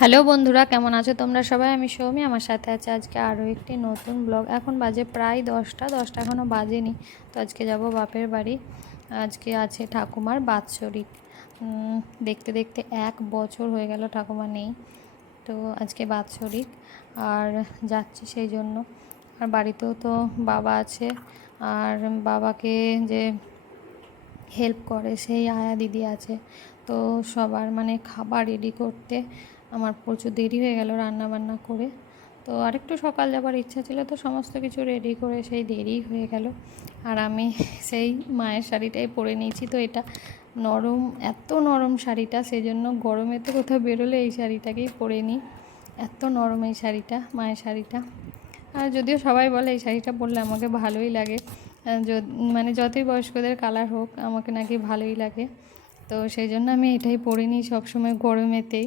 Hello বন্ধুরা, কেমন আছো তোমরা সবাই? আমি সৌমি, আমার সাথে আছে আজকে আরও একটি নতুন ব্লগ। এখন বাজে প্রায় দশটা দশটা এখনও বাজেনি, তো আজকে যাব বাপের বাড়ি। আজকে আছে ঠাকুমার বাৎসরিক। দেখতে দেখতে এক বছর হয়ে গেল ঠাকুমা নেই, তো আজকে বাৎসরিক, আর যাচ্ছি সেই জন্য। আর বাড়িতেও তো বাবা আছে, আর বাবাকে যে হেল্প করে সেই আয়া দিদি আছে, তো সবার মানে খাবার রেডি করতে আমার প্রচুর দেরি হয়ে গেল রান্না বান্না করে। তো আরেকটু সকাল যাবার ইচ্ছা ছিল, তো সমস্ত কিছু রেডি করে সেই দেরি হয়ে গেল। আর আমি সেই মায়ের শাড়িটাই পরে নিয়েছি, তো এটা নরম, এত নরম শাড়িটা সেই জন্য গরমে তো কোথাও বেরোলে এই শাড়িটাকেই পরে নিই। এত নরম এই শাড়িটা, মায়ের শাড়িটা। আর যদিও সবাই বলে এই শাড়িটা পরলে আমাকে ভালোই লাগে মানে যতই বয়স্কদের কালার হোক, আমাকে নাকি ভালোই লাগে। তো সেই জন্য আমি এটাই পরে নিই সবসময় গরমেতেই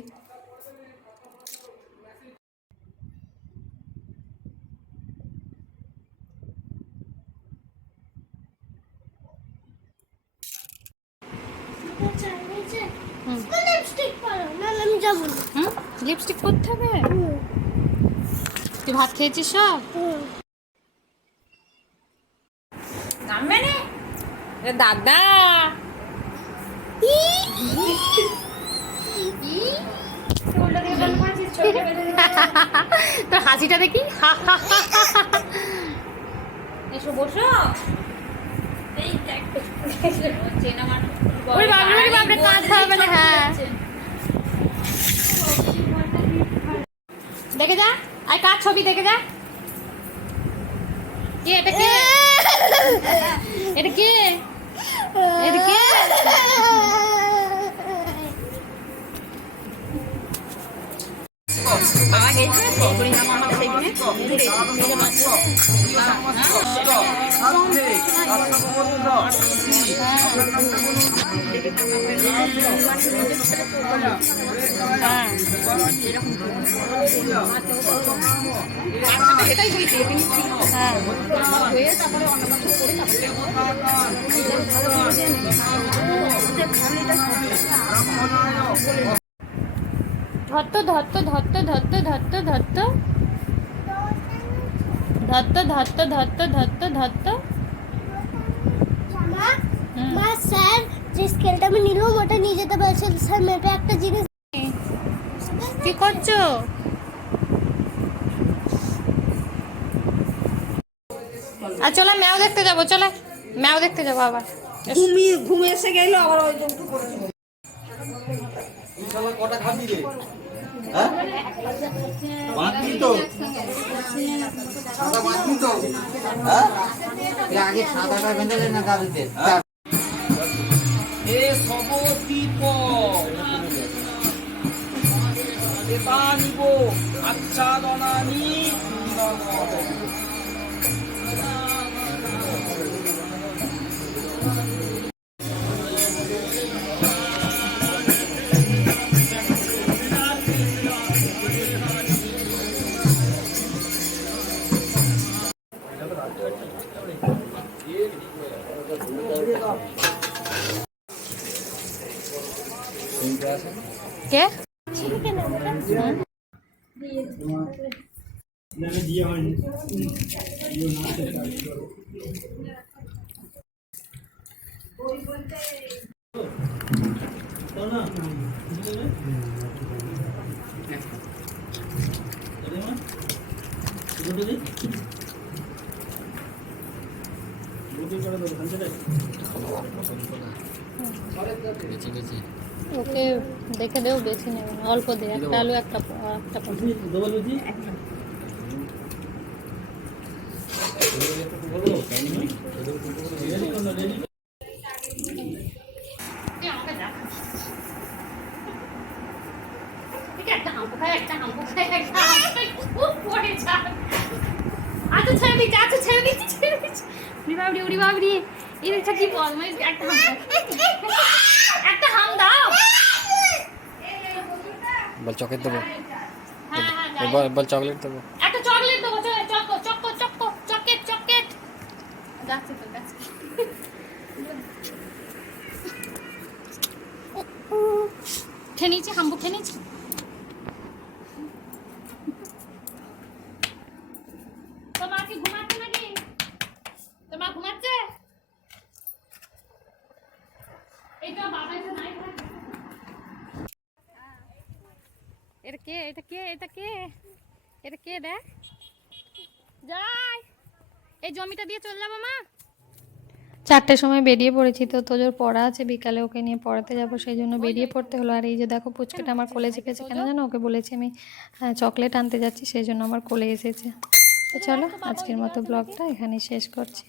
লিপস্টিক পরো। না আমি যাব না। হুম? লিপস্টিক করতে হবে? তুই ভাত খেয়েছিস সব? নামবে নে দাদা। তোর হাসিটা দেখি। এসো বসো এই দেখ চেনা মানুষ হ্যাঁ। দেখে যা, আর কার ছবি দেখে যা। কে, এটা কে? এটা কে? এটা কে? বাবা গেছে? পরিণাম আমাদের সেদিনে ধত্ত ধত্ত ধত্ত ধত্ত ধত্ত ধত্ত। ধত্ত ধত্ত ধত্ত ধত্ত ধত্ত মা হুম। মা স্যার যে স্কেলটা আমি নিলাম ওটা নিয়ে যেতে বলছে স্যার মেপে একটা জিনিস কি করছ? আর চলো ম্যাও দেখতে যাব চলো। ম্যাও দেখতে যাব আবার। ঘুমিয়ে ঘুমে এসে গেল আবার ওই দুটো করেছে কটা খাবি রে? হ্যাঁ? হ্যাঁ? আগে সাদাটা বেঁধে না দাদুদের 아니고 아차더나니 게? 예? 예? বেঁচে গেছে ওকে দেখে দেও, বেছে নেবে অল্প দে, একটা আলু, একটা একটা। আচ্ছা দিচ্ছি আচ্ছা উড়ি বাবরি বাবরি এটা কি বল একটা। একটা হাম দাও বল চকলেট দেবো হ্যাঁ হ্যাঁ বল বল চকলেট দেবো একটা চকলেট দেবো choco choco choco chocolate chocolate যাচ্ছে তো যাচ্ছে খেয়ে নিয়েছি হাম্বু খেয়ে নিয়েছি কে এটা কে? এটা কে? এটা কে দেখ যাই। এই জমিটা দিয়ে চলে যাব মা। চারটের সময় বেরিয়ে পড়েছি তো তোজোর পড়া আছে বিকালে ওকে নিয়ে পড়াতে যাব সেই জন্য বেরিয়ে পড়তে হলো। আর এই যে দেখো পুচকেটা আমার কোলে চেপেছে কেন জানো? ওকে বলেছি আমি হ্যাঁ, চকলেট আনতে যাচ্ছি সেই জন্য আমার কোলে এসেছে। তো চলো আজকের মতো ব্লগটা এখানেই শেষ করছি।